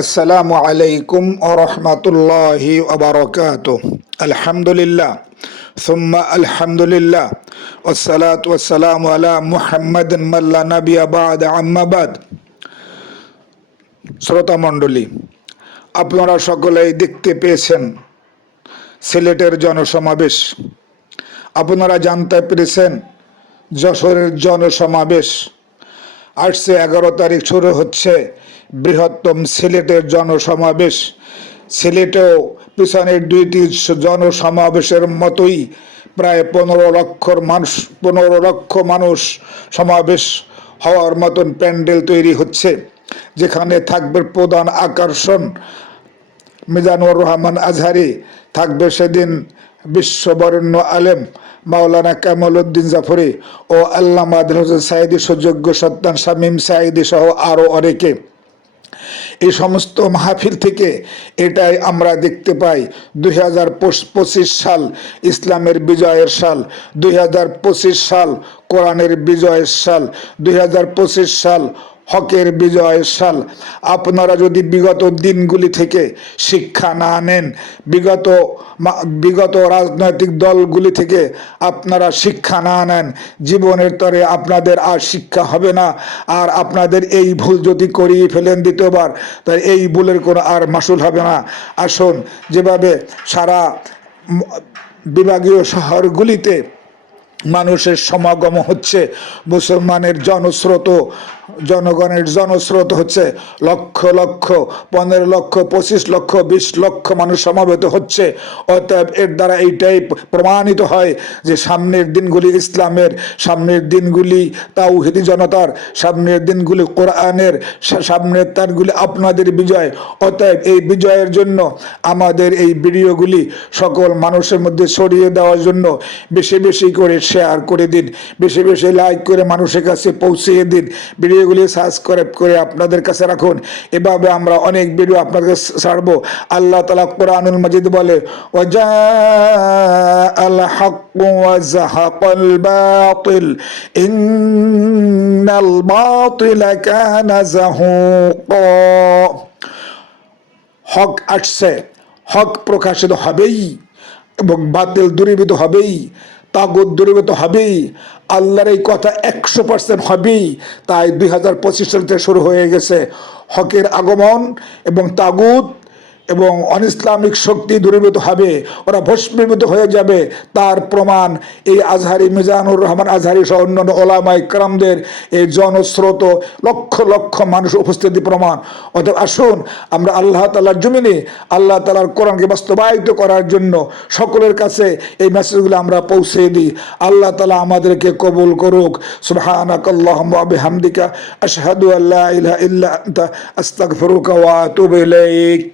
আসসালামু আলাইকুম ওরহমতুল্লাহি ওবরকাত আলহামদুলিল্লাহ। সুম্মা আলহামদুলিল্লাহ। ওসালাত ওসালাম আলা মুহাম্মদ মাল্লা নবী আবাদ আম্মাবাদ শ্রোতা মণ্ডলী, আপনারা সকলেই দেখতে পেয়েছেন সিলেটের জনসমাবেশ। আপনারা জানতে পেরেছেন যশোরের জনসমাবেশ। আসছে এগারো তারিখ শুরু হচ্ছে বৃহত্তম সিলেটের জনসমাবেশ। সিলেটেও পিছনের দুইটি জনসমাবেশের মতোই প্রায় পনেরো লক্ষর মানুষ, পনেরো লক্ষ মানুষ সমাবেশ হওয়ার মতন প্যান্ডেল তৈরি হচ্ছে, যেখানে থাকবে প্রধান আকর্ষণ মিজানুর রহমান আজহারি, থাকবে সেদিন বিশ্ববরেণ্য আলেম মাওলানা কামাল উদ্দিন জাফরি ও আল্লামা আদিল হোসেন সাইদি সুযোগ্য সত্তান শামীম সাইদি সহ আরও অনেকে। এই সমস্ত মাহফিল থেকে এটাই আমরা দেখতে পাই দুই হাজার পঁচিশ সাল ইসলামের বিজয়ের সাল, দুই হাজার পঁচিশ সাল কোরআনের বিজয়ের সাল, দুই হাজার পঁচিশ সাল হকের বিজয়ের সাল। আপনারা যদি বিগত দিনগুলি থেকে শিক্ষা না নেন, বিগত বিগত রাজনৈতিক দলগুলি থেকে আপনারা শিক্ষা না নেন, জীবনের তরে আপনাদের আর শিক্ষা হবে না। আর আপনাদের এই ভুল যদি করিয়ে ফেলেন দ্বিতীয়বার তাই এই ভুলের কোনো আর মাসুল হবে না। আসুন, যেভাবে সারা বিভাগীয় শহরগুলিতে মানুষের সমাগম হচ্ছে, মুসলমানের জনস্রোত জনগণের জনস্রোত হচ্ছে লক্ষ লক্ষ, পনেরো লক্ষ, পঁচিশ লক্ষ, বিশ লক্ষ মানুষ সমাবেত হচ্ছে। অতএব এর দ্বারা এইটাই প্রমাণিত হয় যে সামনের দিনগুলি ইসলামের, সামনের দিনগুলি তাওহিদি জনতার, সামনের দিনগুলি কোরআনের সামনের তারগুলি আপনাদের বিজয়। অতএব এই বিজয়ের জন্য আমাদের এই ভিডিওগুলি সকল মানুষের মধ্যে ছড়িয়ে দেওয়ার জন্য বেশি বেশি করে শেয়ার করে দিন। বেশি বেশি লাইক করে মানুষের কাছে পৌঁছিয়ে দিন। ভিডিওগুলি সাবস্ক্রাইব করে আপনাদের কাছে রাখুন। এভাবে আমরা অনেক ভিডিও আপনাদের ছাড়বো। আল্লাহ তালা কোরআনুল মজিদ বলে হক হক আসছে। হক প্রকাশিত হবেই এবং বাতিল দূরীভূত হবেই। তাগুদ দূরীভূত হবেই। আল্লাহর এই কথা একশো পার্সেন্ট হবেই। তাই দুই হাজার পঁচিশ সাল থেকে শুরু হয়ে গেছে হকের আগমন এবং তাগুদ এবং অনিসলামিক শক্তি দূরীভূত হবে, ওরা ভস্মীভূত হয়ে যাবে। তার প্রমাণ এই আজহারি মিজানুর রহমান আজহারি সহ অন্যান্য ওলামাই ক্রামদের এই জনস্রোত, লক্ষ লক্ষ মানুষ উপস্থিতি প্রমাণ। অতএব আসুন, আমরা আল্লাহ তালার জমিনে, আল্লাহ তালার কোরআনকে বাস্তবায়িত করার জন্য সকলের কাছে এই মেসেজগুলো আমরা পৌঁছে দিই। আল্লাহ তালা আমাদেরকে কবুল করুক। বিহামদিকা, আশহাদু আল্লা ইলাহা ইল্লা ইলাইক।